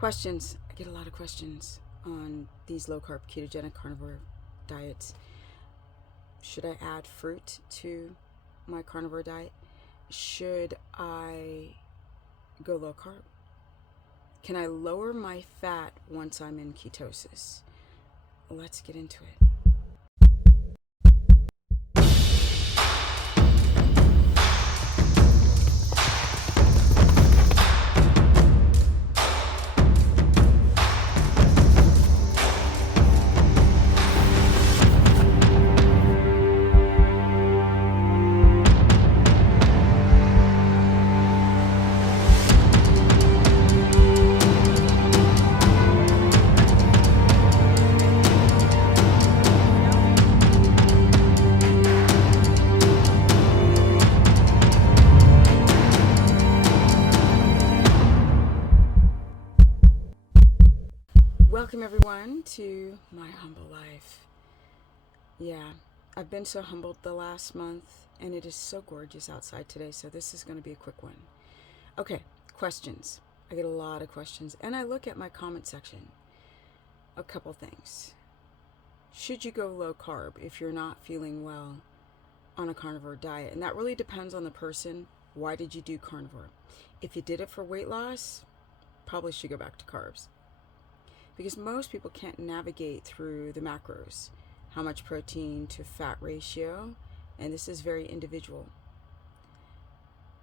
Questions. I get a lot of questions on these low carb, ketogenic, carnivore diets. Should I add fruit to my carnivore diet? Should I go low carb? Can I lower my fat once I'm in ketosis? Let's get into it. Welcome everyone to my humble life. Yeah, I've been so humbled the last month, and it is so gorgeous outside today, so this is going to be a quick one. Okay, questions. I get a lot of questions, and I look at my comment section. A couple things. Should you go low carb if you're not feeling well on a carnivore diet? And that really depends on the person. Why did you do carnivore? If you did it for weight loss, probably should go back to carbs. Because most people can't navigate through the macros, how much protein to fat ratio, and this is very individual.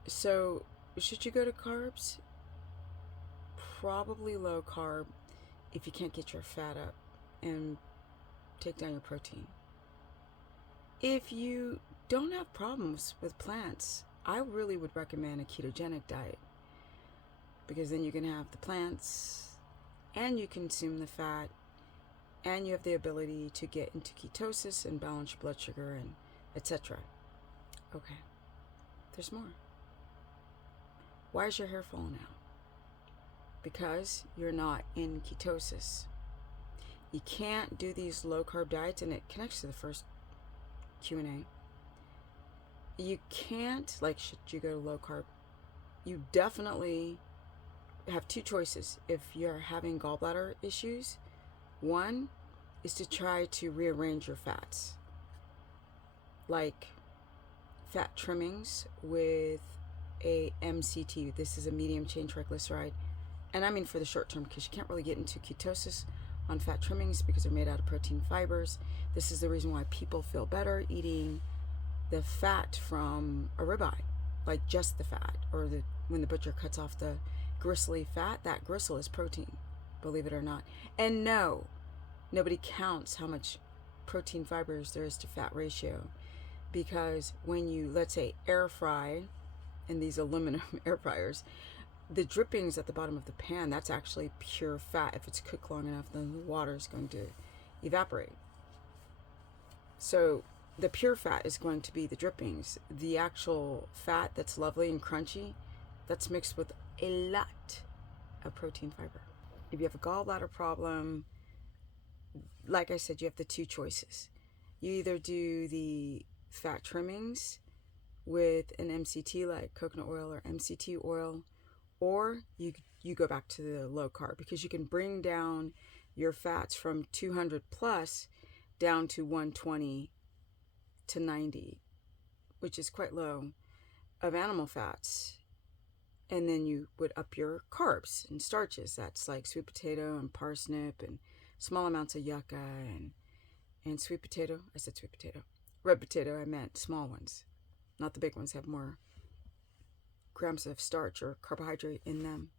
So, should you go to carbs? Probably low carb if you can't get your fat up and take down your protein. If you don't have problems with plants, I really would recommend a ketogenic diet, because then you can have the plants and you consume the fat, and you have the ability to get into ketosis and balance your blood sugar and etc. Okay, there's more. Why is your hair falling out? Because you're not in ketosis. You can't do these low carb diets, and it connects to the first Q&A. You can't, should you go low carb? You definitely have two choices if you're having gallbladder issues. One is to try to rearrange your fats, like fat trimmings with a MCT. This is a medium chain triglyceride, and I mean for the short term, because you can't really get into ketosis on fat trimmings because they're made out of protein fibers. This is the reason why people feel better eating the fat from a ribeye, like just the fat, or when the butcher cuts off the gristly fat, that gristle is protein, believe it or not. And no, nobody counts how much protein fibers there is to fat ratio, because when you, let's say, air fry in these aluminum air fryers, the drippings at the bottom of the pan, that's actually pure fat. If it's cooked long enough, then the water is going to evaporate. So the pure fat is going to be the drippings. The actual fat that's lovely and crunchy, that's mixed with a lot of protein fiber. If you have a gallbladder problem, like I said, you have the two choices. You either do the fat trimmings with an MCT, like coconut oil or MCT oil, or you go back to the low carb, because you can bring down your fats from 200 plus down to 120 to 90, which is quite low, of animal fats. And then you would up your carbs and starches. That's like sweet potato and parsnip and small amounts of yucca and sweet potato. I said sweet potato. Red potato, I meant small ones. Not the big ones, have more grams of starch or carbohydrate in them.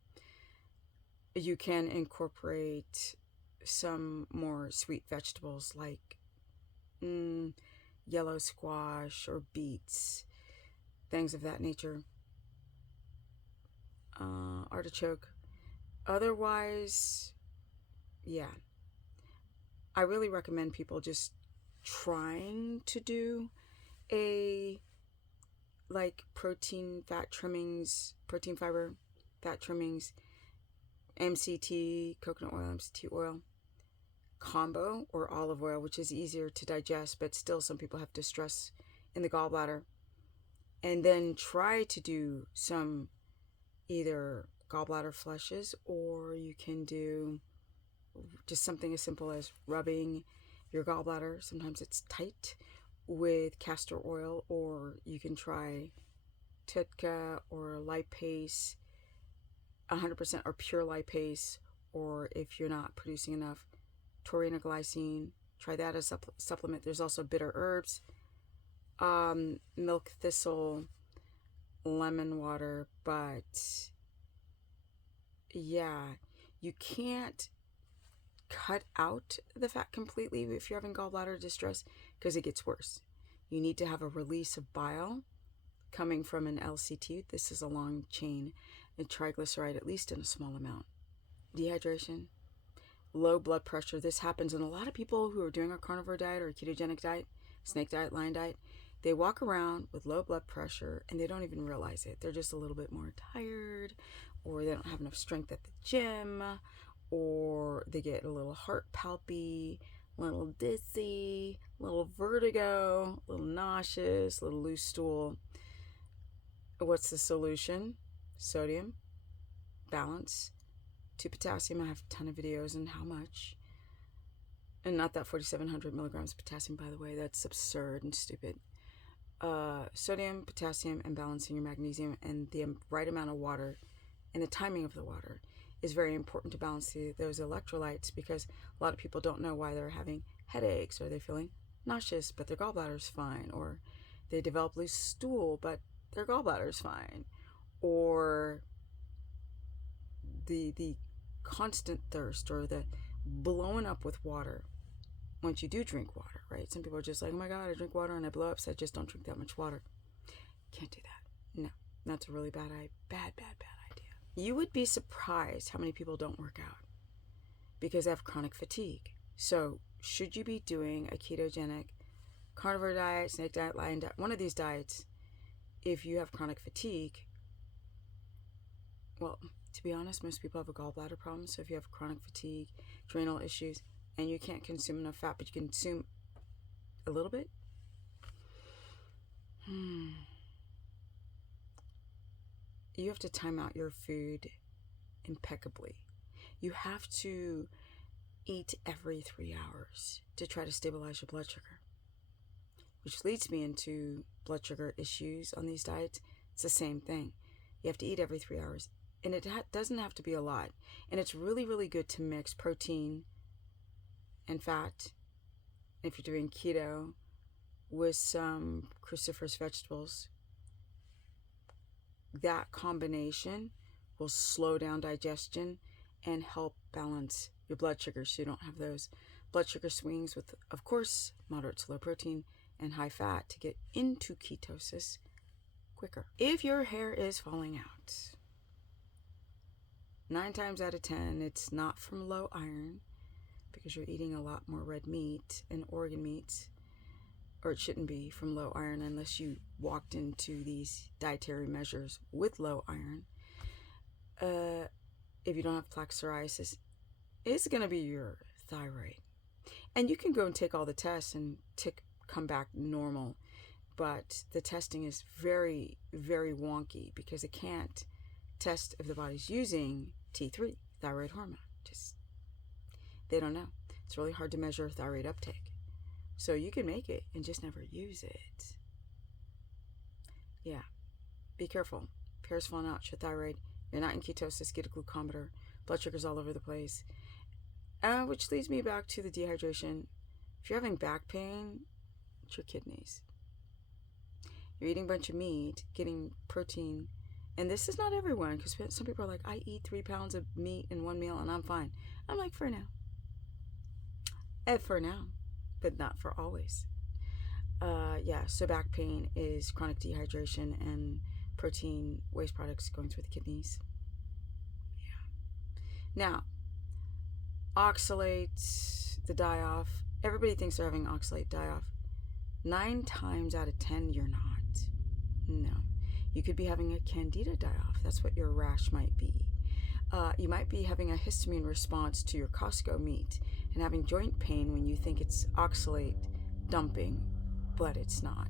You can incorporate some more sweet vegetables like yellow squash or beets, things of that nature. Artichoke. Otherwise, yeah, I really recommend people just trying to do a protein fat trimmings, protein fiber fat trimmings, MCT, coconut oil, MCT oil combo, or olive oil, which is easier to digest, but still some people have distress in the gallbladder. And then try to do some either gallbladder flushes, or you can do just something as simple as rubbing your gallbladder. Sometimes it's tight with castor oil, or you can try TUDCA or lipase, 100% or pure lipase, or if you're not producing enough taurine glycine, try that as a supplement. There's also bitter herbs, milk thistle, lemon water, but yeah, you can't cut out the fat completely if you're having gallbladder distress because it gets worse. You need to have a release of bile coming from an LCT. This is a long chain and triglyceride, at least in a small amount. Dehydration, low blood pressure. This happens in a lot of people who are doing a carnivore diet or a ketogenic diet, snake diet, lion diet. They walk around with low blood pressure and they don't even realize it. They're just a little bit more tired, or they don't have enough strength at the gym, or they get a little heart palpy, a little dizzy, a little vertigo, a little nauseous, a little loose stool. What's the solution? Sodium, balance, to potassium. I have a ton of videos on how much. And not that 4,700 milligrams of potassium, by the way. That's absurd and stupid. Sodium, potassium, and balancing your magnesium, and the right amount of water and the timing of the water is very important to balance those electrolytes, because a lot of people don't know why they're having headaches, or they're feeling nauseous but their gallbladder's fine, or they develop loose stool but their gallbladder's fine, or the constant thirst, or the blowing up with water once you do drink water, right? Some people are just like, oh my God, I drink water and I blow up, so I just don't drink that much water. Can't do that. No, that's a really bad idea. You would be surprised how many people don't work out because they have chronic fatigue. So should you be doing a ketogenic, carnivore diet, snake diet, lion diet, one of these diets, if you have chronic fatigue? Well, to be honest, most people have a gallbladder problem. So if you have chronic fatigue, adrenal issues, and you can't consume enough fat, but you can consume a little bit, you have to time out your food impeccably. You have to eat every 3 hours to try to stabilize your blood sugar, which leads me into blood sugar issues on these diets. It's the same thing. You have to eat every 3 hours, and it doesn't have to be a lot. And it's really, really good to mix protein and fat, if you're doing keto, with some cruciferous vegetables. That combination will slow down digestion and help balance your blood sugar, so you don't have those blood sugar swings with, of course, moderate to low protein and high fat to get into ketosis quicker. If your hair is falling out, 9 times out of 10, it's not from low iron, because you're eating a lot more red meat and organ meats, or it shouldn't be from low iron unless you walked into these dietary measures with low iron. If you don't have plaque psoriasis, it's going to be your thyroid. And you can go and take all the tests and come back normal, but the testing is very, very wonky because it can't test if the body's using T3, thyroid hormone. They don't know. It's really hard to measure thyroid uptake. So you can make it and just never use it. Yeah. Be careful. If hair's falling out, your thyroid, you're not in ketosis, get a glucometer, blood sugar's all over the place. Which leads me back to the dehydration. If you're having back pain, it's your kidneys. You're eating a bunch of meat, getting protein. And this is not everyone, because some people are like, I eat 3 pounds of meat in one meal and I'm fine. I'm like, for now. For now, but not for always. So back pain is chronic dehydration and protein waste products going through the kidneys. Yeah. Now, oxalates, the die-off. Everybody thinks they're having oxalate die-off. 9 times out of 10, you're not. No. You could be having a candida die-off. That's what your rash might be. You might be having a histamine response to your Costco meat and having joint pain when you think it's oxalate dumping, but it's not.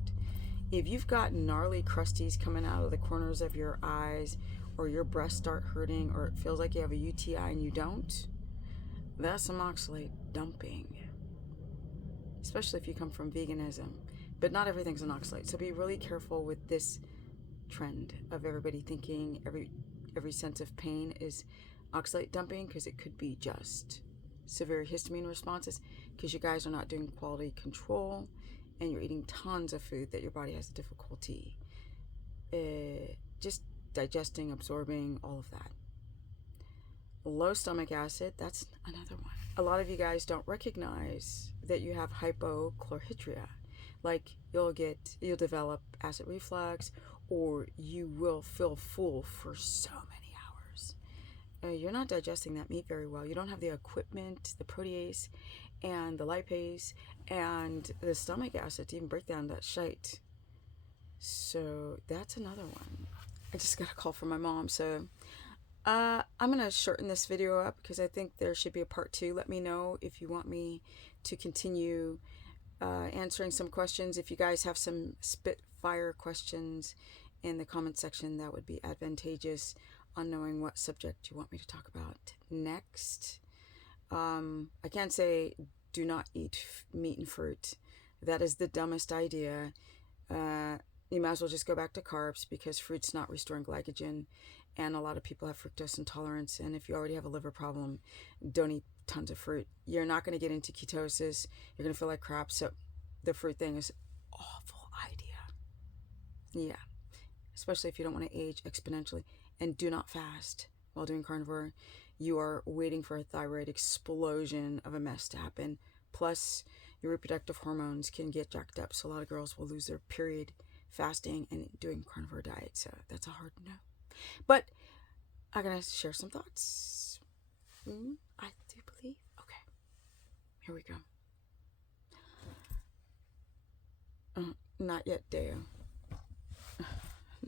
If you've got gnarly crusties coming out of the corners of your eyes, or your breasts start hurting, or it feels like you have a UTI and you don't, that's some oxalate dumping, especially if you come from veganism. But not everything's an oxalate, so be really careful with this trend of everybody thinking every sense of pain is oxalate dumping, because it could be just severe histamine responses, because you guys are not doing quality control and you're eating tons of food that your body has difficulty just digesting, absorbing, all of that. Low stomach acid, that's another one. A lot of you guys don't recognize that you have hypochlorhydria. Like you'll develop acid reflux, or you will feel full for so many hours. You're not digesting that meat very well. You don't have the equipment, the protease and the lipase and the stomach acid to even break down that shite. So that's another one. I just got a call from my mom, so I'm going to shorten this video up because I think there should be a part 2. Let me know if you want me to continue answering some questions. If you guys have some spitfire questions in the comment section, that would be advantageous on knowing what subject you want me to talk about next. I can't say do not eat meat and fruit. That is the dumbest idea. You might as well just go back to carbs, because fruit's not restoring glycogen, and a lot of people have fructose intolerance, and if you already have a liver problem, don't eat tons of fruit. You're not going to get into ketosis. You're going to feel like crap. So the fruit thing is an awful idea. Yeah, especially if you don't want to age exponentially. And do not fast while doing carnivore. You are waiting for a thyroid explosion of a mess to happen. Plus, your reproductive hormones can get jacked up, so a lot of girls will lose their period fasting and doing carnivore diet. So that's a hard no. But I'm going to share some thoughts. I do believe. Okay. Here we go. Not yet, Deo.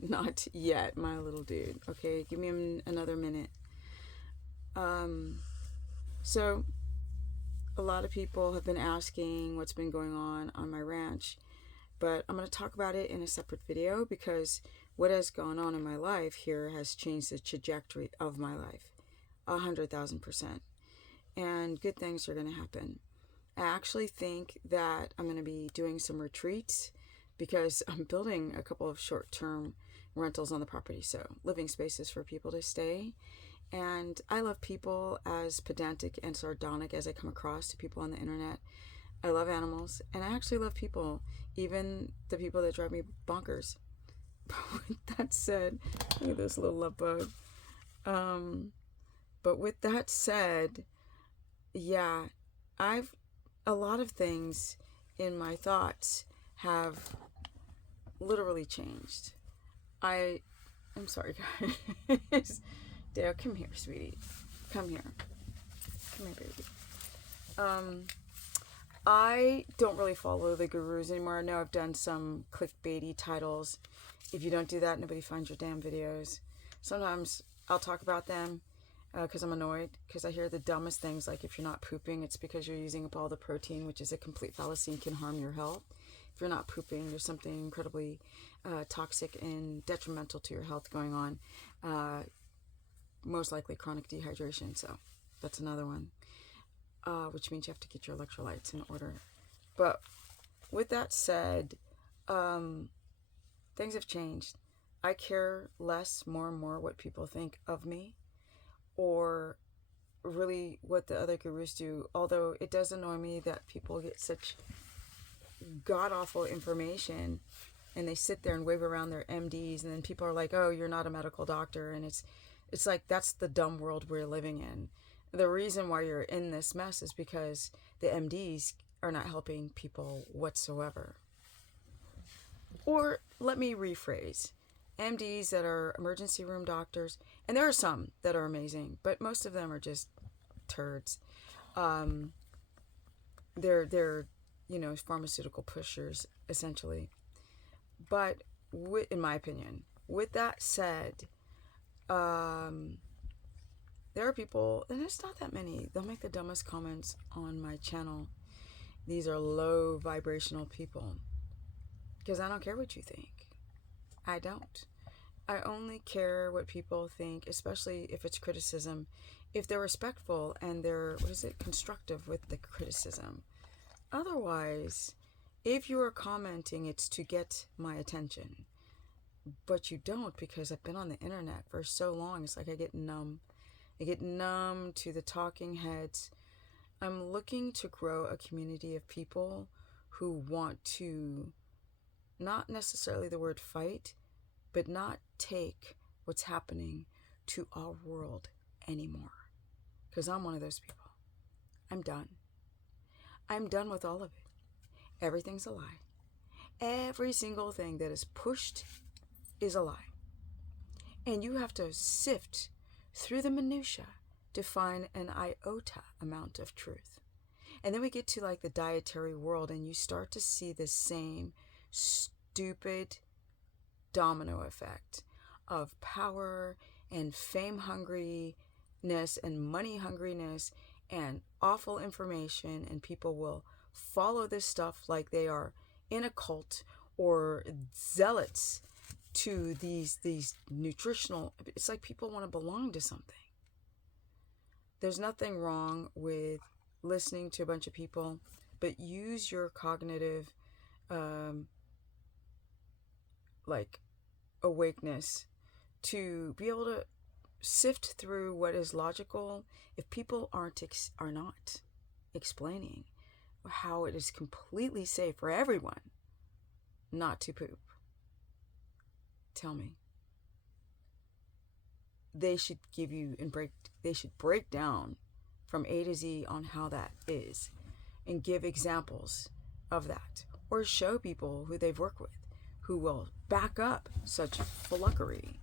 Not yet, my little dude. Okay, give me another minute. So a lot of people have been asking what's been going on my ranch, but I'm going to talk about it in a separate video, because what has gone on in my life here has changed the trajectory of my life 100,000%, and good things are going to happen. I actually think that I'm going to be doing some retreats, because I'm building a couple of short-term rentals on the property, so living spaces for people to stay. And I love people, as pedantic and sardonic as I come across to people on the internet. I love animals, and I actually love people, even the people that drive me bonkers. But with that said, look at this little love bug. But with that said, yeah, a lot of things in my thoughts have literally changed. I'm sorry, guys. Dale, come here, sweetie. Come here. Come here, baby. I don't really follow the gurus anymore. I know I've done some clickbaity titles. If you don't do that, nobody finds your damn videos. Sometimes I'll talk about them because I'm annoyed, because I hear the dumbest things, like if you're not pooping, it's because you're using up all the protein, which is a complete fallacy and can harm your health. If you're not pooping, there's something incredibly toxic and detrimental to your health going on. Most likely chronic dehydration, so that's another one, which means you have to get your electrolytes in order. But with that said, things have changed. I care less, more and more, what people think of me, or really what the other gurus do, although it does annoy me that people get such god-awful information and they sit there and wave around their MDs, and then people are like, oh, you're not a medical doctor, and it's like, that's the dumb world we're living in. The reason why you're in this mess is because the MDs are not helping people whatsoever. Or let me rephrase. MDs that are emergency room doctors, and there are some that are amazing, but most of them are just turds. They're pharmaceutical pushers, essentially. But in my opinion, with that said, there are people, and it's not that many, they'll make the dumbest comments on my channel. These are low vibrational people, because I don't care what you think. I don't. I only care what people think, especially if it's criticism, if they're respectful and they're, constructive with the criticism. Otherwise, if you are commenting, it's to get my attention. But you don't, because I've been on the internet for so long. It's like I get numb. I get numb to the talking heads. I'm looking to grow a community of people who want to, not necessarily the word fight, but not take what's happening to our world anymore. Because I'm one of those people. I'm done. I'm done with all of it. Everything's a lie. Every single thing that is pushed is a lie. And you have to sift through the minutia to find an iota amount of truth. And then we get to like the dietary world, and you start to see the same stupid domino effect of power and fame hungriness and money hungriness and awful information, and people will follow this stuff like they are in a cult or zealots to these nutritional. It's like people want to belong to something. There's nothing wrong with listening to a bunch of people, but use your cognitive awakeness to be able to sift through what is logical. If people are not explaining how it is completely safe for everyone not to poop, tell me. They should give you they should break down from A to Z on how that is and give examples of that, or show people who they've worked with who will back up such flummery.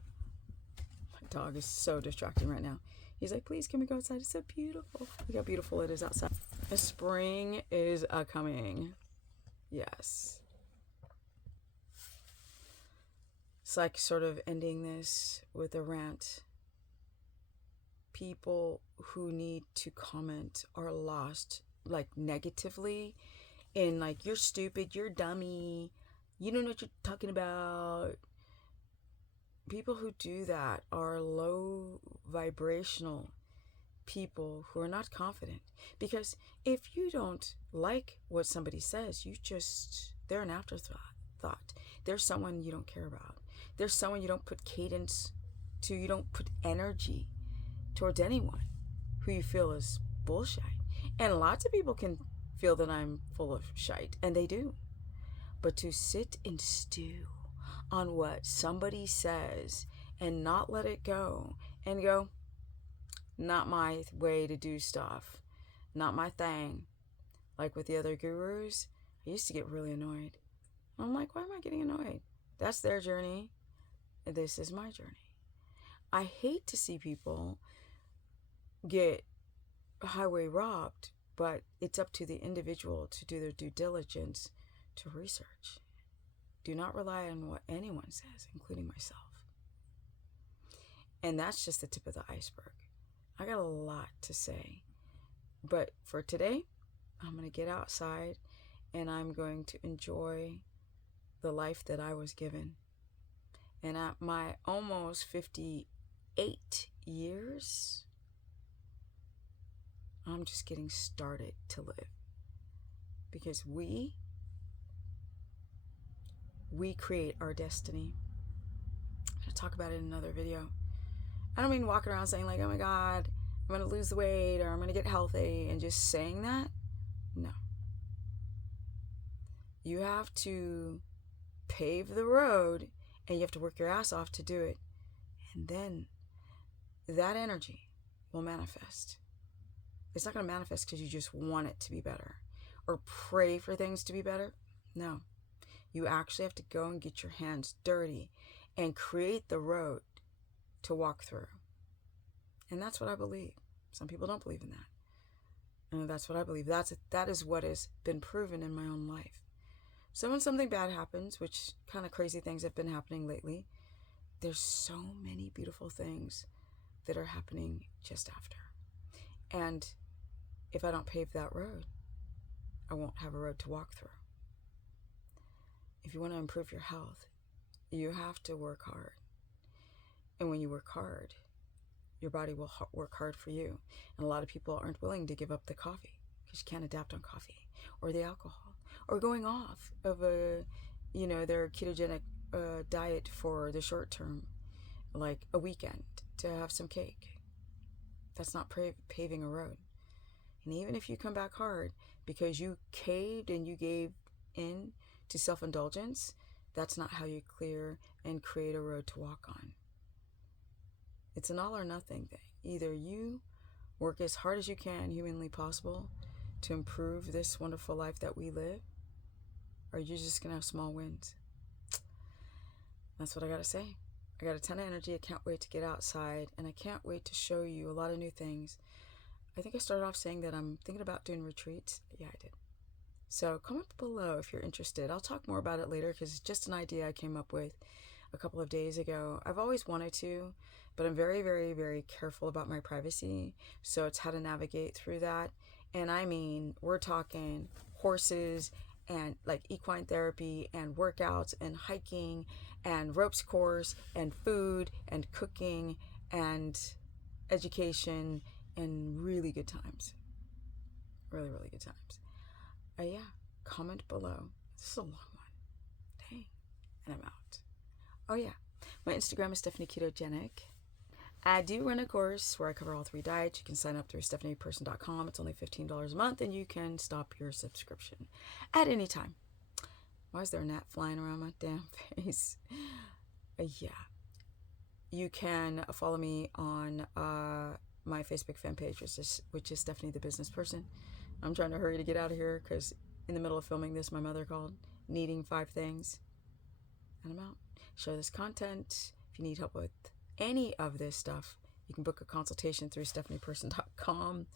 My dog is so distracting right now. He's like, please, can we go outside? It's so beautiful. Look how beautiful it is outside. The spring is coming. Yes. It's like sort of ending this with a rant. People who need to comment are lost, like negatively, in like, you're stupid, you're dummy, you don't know what you're talking about. People who do that are low vibrational people who are not confident. Because if you don't like what somebody says, they're an afterthought. There's someone you don't care about. There's someone you don't put cadence to, you don't put energy towards anyone who you feel is bullshit. And lots of people can feel that I'm full of shite, and they do. But to sit and stew on what somebody says and not let it go and go, not my way to do stuff, not my thing. Like with the other gurus, I used to get really annoyed. I'm like, why am I getting annoyed? That's their journey. This is my journey. I hate to see people get highway robbed, but it's up to the individual to do their due diligence to research. Do not rely on what anyone says, including myself. And that's just the tip of the iceberg. I got a lot to say. But for today, I'm going to get outside and I'm going to enjoy the life that I was given. And at my almost 58 years, I'm just getting started to live. Because we create our destiny. I'm going to talk about it in another video. I don't mean walking around saying like, oh my God, I'm going to lose the weight or I'm going to get healthy and just saying that. No. You have to pave the road and you have to work your ass off to do it. And then that energy will manifest. It's not going to manifest because you just want it to be better or pray for things to be better. No. You actually have to go and get your hands dirty and create the road to walk through. And that's what I believe. Some people don't believe in that. And that's what I believe. That is what has been proven in my own life. So when something bad happens, which kind of crazy things have been happening lately, there's so many beautiful things that are happening just after. And if I don't pave that road, I won't have a road to walk through. If you want to improve your health, you have to work hard. And when you work hard, your body will work hard for you. And a lot of people aren't willing to give up the coffee because you can't adapt on coffee or the alcohol or going off of their ketogenic diet for the short term, like a weekend to have some cake. That's not paving a road. And even if you come back hard because you caved and you gave in to self-indulgence, that's not how you clear and create a road to walk on. It's an all or nothing thing. Either you work as hard as you can humanly possible to improve this wonderful life that we live, or you're just going to have small wins. That's what I got to say. I got a ton of energy. I can't wait to get outside, and I can't wait to show you a lot of new things. I think I started off saying that I'm thinking about doing retreats. Yeah, I did. So comment below if you're interested. I'll talk more about it later because it's just an idea I came up with a couple of days ago. I've always wanted to, but I'm very, very, very careful about my privacy. So it's how to navigate through that. And I mean, we're talking horses and like equine therapy and workouts and hiking and ropes course and food and cooking and education and really good times. Really, really good times. Yeah, comment below. This is a long one. Dang. And I'm out. Oh yeah, my Instagram is Stephanie Ketogenic. I do run a course where I cover all 3 diets. You can sign up through stephanieperson.com. It's only $15 a month, and you can stop your subscription at any time. Why is there a gnat flying around my damn face? Yeah. You can follow me on my Facebook fan page, which is Stephanie the Business Person. I'm trying to hurry to get out of here because in the middle of filming this, my mother called, needing 5 things. And I'm out. Share this content. If you need help with any of this stuff, you can book a consultation through stephanieperson.com.